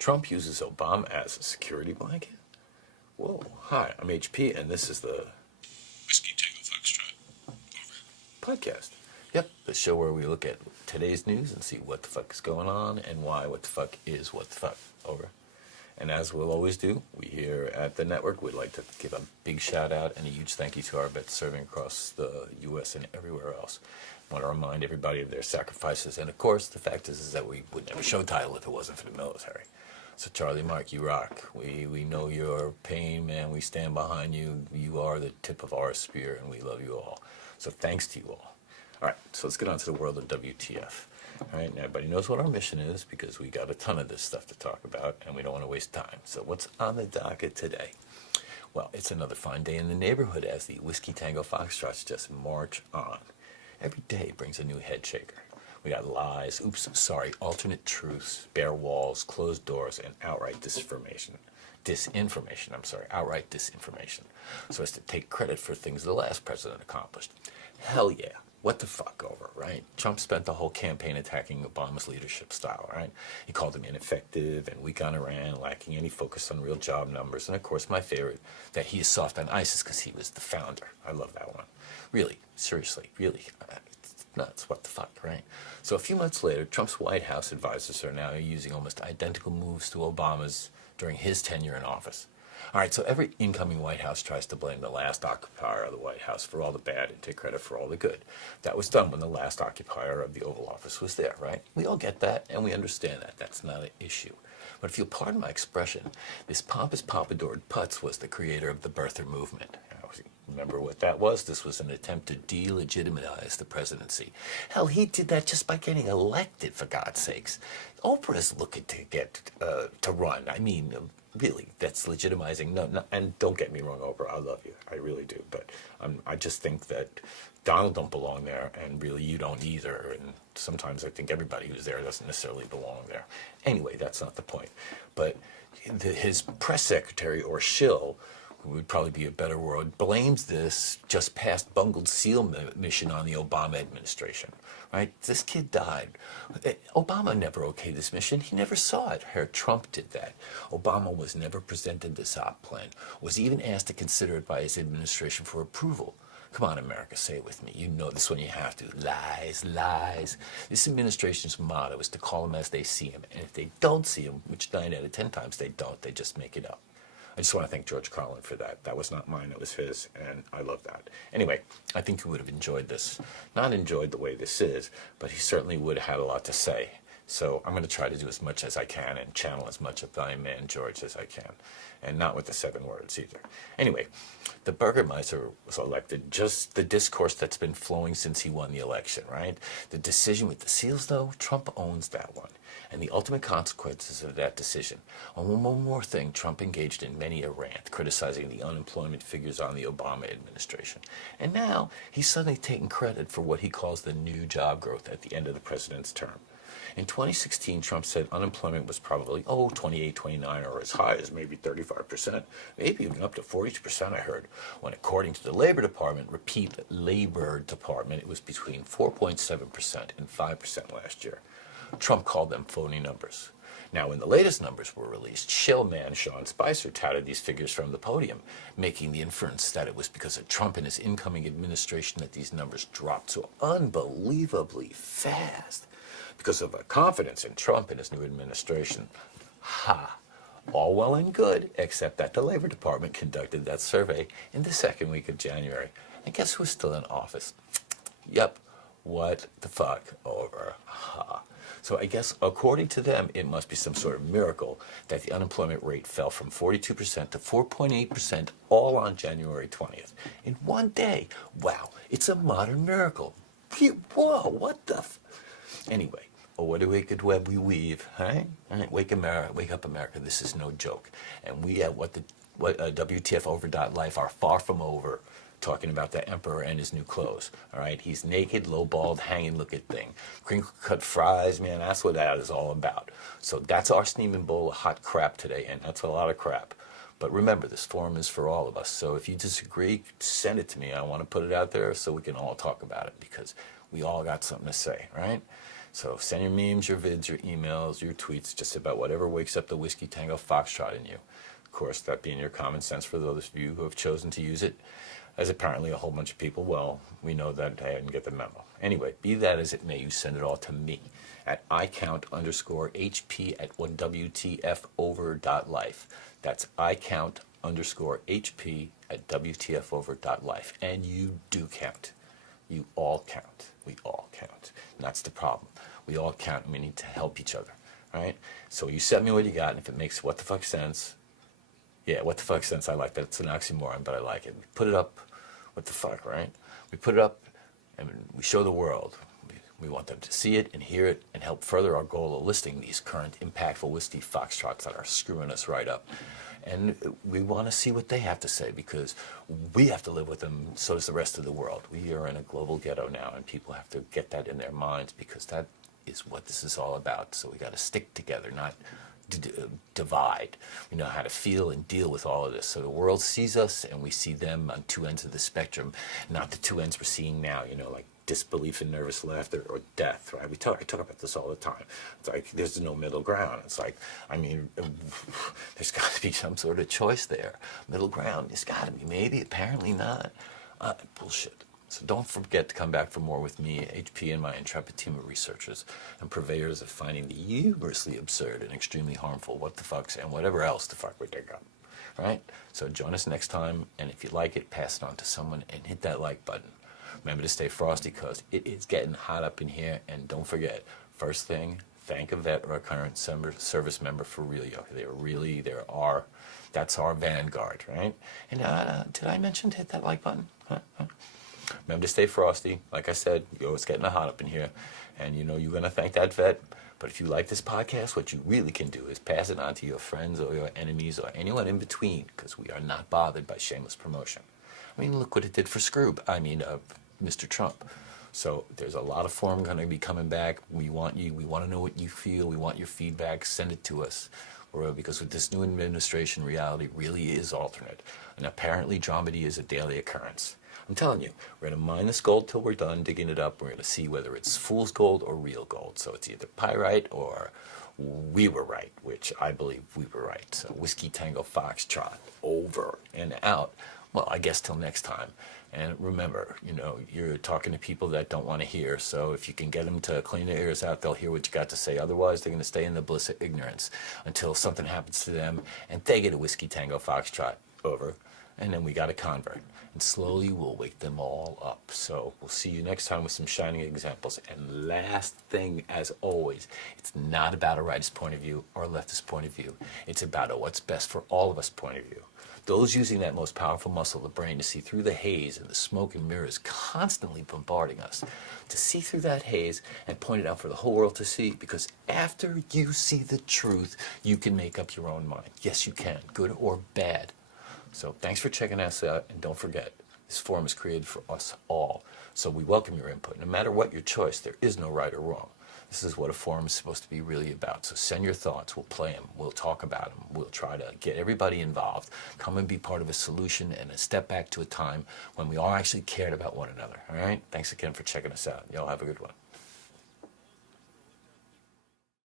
Trump uses Obama as a security blanket? Whoa, hi, I'm HP, and this is the Whiskey Tango Foxtrot. Over. podcast. Yep, the show where we look at today's news and see what the fuck is going on and why what the fuck is what the fuck. Over. And as we'll always do, we here at the network would like to give a big shout out and a huge thank you to our vets serving across the U.S. and everywhere else. I want to remind everybody of their sacrifices, and of course, the fact is that we wouldn't have a show title if it wasn't for the military. So Charlie, Mark, you rock. We know your pain, man. We stand behind you. You are the tip of our spear, and we love you all. So thanks to you all. All right, so let's get on to the world of WTF. All right, now everybody knows what our mission is because we got a ton of this stuff to talk about, and we don't want to waste time. So what's on the docket today? Well, it's another fine day in the neighborhood as the Whiskey Tango Foxtrots just march on. Every day brings a new head shaker. We got lies, alternate truths, bare walls, closed doors, and outright disinformation. Outright disinformation. So as to take credit for things the last president accomplished. Hell yeah. What the fuck over, right? Trump spent the whole campaign attacking Obama's leadership style, right? He called him ineffective and weak on Iran, lacking any focus on real job numbers. And of course, my favorite, that he is soft on ISIS because he was the founder. I love that one. Really, seriously, really. It's nuts. What the fuck, right? So a few months later, Trump's White House advisors are now using almost identical moves to Obama's during his tenure in office. All right, so every incoming White House tries to blame the last occupier of the White House for all the bad and take credit for all the good. That was done when the last occupier of the Oval Office was there, right? We all get that, and we understand that. That's not an issue. But if you'll pardon my expression, this pompous pompadoured putz was the creator of the birther movement. Remember what that was? This was an attempt to delegitimize the presidency. Hell, he did that just by getting elected, for God's sakes. Oprah's looking to get to run. I mean, really, that's legitimizing. No, and don't get me wrong, Oprah, I love you. I really do. But I just think that Donald don't belong there, and really you don't either. And sometimes I think everybody who's there doesn't necessarily belong there. Anyway, that's not the point. But his press secretary, or shill, who would probably be a better word, blames this just past bungled SEAL mission on the Obama administration, right? This kid died. Obama never okayed this mission. He never saw it. Trump did that. Obama was never presented this op plan, was even asked to consider it by his administration for approval. Come on, America, say it with me. You know this one, you have to. Lies, lies. This administration's motto is to call them as they see them. And if they don't see them, which 9 out of 10 times they don't, they just make it up. I just want to thank George Carlin for that. That was not mine, it was his, and I love that. Anyway, I think he would have enjoyed this. Not enjoyed the way this is, but he certainly would have had a lot to say. So I'm going to try to do as much as I can and channel as much of thy man George as I can. And not with the 7 words either. Anyway, the Burgermeister was elected, just the discourse that's been flowing since he won the election, right? The decision with the SEALs, though, Trump owns that one. And the ultimate consequences of that decision. And one more thing, Trump engaged in many a rant, criticizing the unemployment figures on the Obama administration. And now he's suddenly taking credit for what he calls the new job growth at the end of the president's term. In 2016, Trump said unemployment was probably, 28, 29, or as high as maybe 35%, maybe even up to 40%, I heard, when according to the Labor Department, it was between 4.7% and 5% last year. Trump called them phony numbers. Now, when the latest numbers were released, shill man Sean Spicer touted these figures from the podium, making the inference that it was because of Trump and his incoming administration that these numbers dropped so unbelievably fast. Because of a confidence in Trump and his new administration. Ha! All well and good, except that the Labor Department conducted that survey in the second week of January. And guess who's still in office? Yep. What the fuck over? Ha! So I guess, according to them, it must be some sort of miracle that the unemployment rate fell from 42% to 4.8% all on January 20th. In one day. Wow, it's a modern miracle. Whoa, what the Anyway, what a wicked web we weave, huh? All right, wake up, America. This is no joke. And we at WTF Over.life are far from over talking about the emperor and his new clothes. All right, he's naked, low-balled, hanging-looking thing. Crinkle-cut fries, man, that's what that is all about. So that's our steaming bowl of hot crap today, and that's a lot of crap. But remember, this forum is for all of us. So if you disagree, send it to me. I want to put it out there so we can all talk about it because we all got something to say, right? So send your memes, your vids, your emails, your tweets, just about whatever wakes up the Whiskey Tango Foxtrot in you. Of course, that being your common sense for those of you who have chosen to use it, as apparently a whole bunch of people, well, we know that I didn't get the memo. Anyway, be that as it may, you send it all to me at icount_HP@1WTFover.life. That's icount_HP@WTFover.life. And you do count. You all count. We all count. And that's the problem. We all count and we need to help each other. Right? So you send me what you got, and if it makes what the fuck sense, yeah, what the fuck sense, I like that. It's an oxymoron, but I like it. We put it up, what the fuck, right? We put it up and we show the world. We want them to see it and hear it and help further our goal of listing these current impactful whiskey foxtrots that are screwing us right up. And we want to see what they have to say, because we have to live with them, so does the rest of the world. We are in a global ghetto now, and people have to get that in their minds, because that is what this is all about. So we got to stick together, not divide. We know how to feel and deal with all of this. So the world sees us, and we see them on two ends of the spectrum, not the two ends we're seeing now, like disbelief and nervous laughter, or death, right? I talk about this all the time. It's like there's no middle ground. It's like, there's got to be some sort of choice there. Middle ground, there's got to be, maybe, apparently not. Bullshit. So don't forget to come back for more with me, HP, and my intrepid team of researchers and purveyors of finding the humorously absurd and extremely harmful what the fucks and whatever else the fuck we dig up. Right? So join us next time, and if you like it, pass it on to someone and hit that like button. Remember to stay frosty, because it is getting hot up in here. And don't forget, first thing, thank a vet or a current service member for real. That's our vanguard, right? And did I mention to hit that like button? Remember to stay frosty. Like I said, it's getting hot up in here. And you're going to thank that vet. But if you like this podcast, what you really can do is pass it on to your friends or your enemies or anyone in between, because we are not bothered by shameless promotion. Look what it did for Mr. Trump. So there's a lot of forum going to be coming back. We want you. We want to know what you feel. We want your feedback. Send it to us. Because with this new administration, reality really is alternate. And apparently dramedy is a daily occurrence. I'm telling you, we're going to mine this gold till we're done digging it up. We're going to see whether it's fool's gold or real gold. So it's either pyrite or we were right, which I believe we were right. So Whiskey Tango Foxtrot, over and out. Well, I guess till next time. And remember, you're talking to people that don't want to hear. So if you can get them to clean their ears out, they'll hear what you got to say. Otherwise, they're going to stay in the bliss of ignorance until something happens to them and they get a Whiskey Tango Foxtrot, over. And then we got a convert. And slowly we'll wake them all up. So we'll see you next time with some shining examples. And last thing, as always, it's not about a rightist point of view or a leftist point of view. It's about a what's best for all of us point of view. Those using that most powerful muscle of the brain to see through the haze and the smoke and mirrors constantly bombarding us, to see through that haze and point it out for the whole world to see, because after you see the truth, you can make up your own mind. Yes, you can, good or bad. So thanks for checking us out, and don't forget, this forum is created for us all. So we welcome your input. No matter what your choice, there is no right or wrong. This is what a forum is supposed to be really about. So send your thoughts. We'll play them. We'll talk about them. We'll try to get everybody involved. Come and be part of a solution and a step back to a time when we all actually cared about one another. All right? Thanks again for checking us out. Y'all have a good one.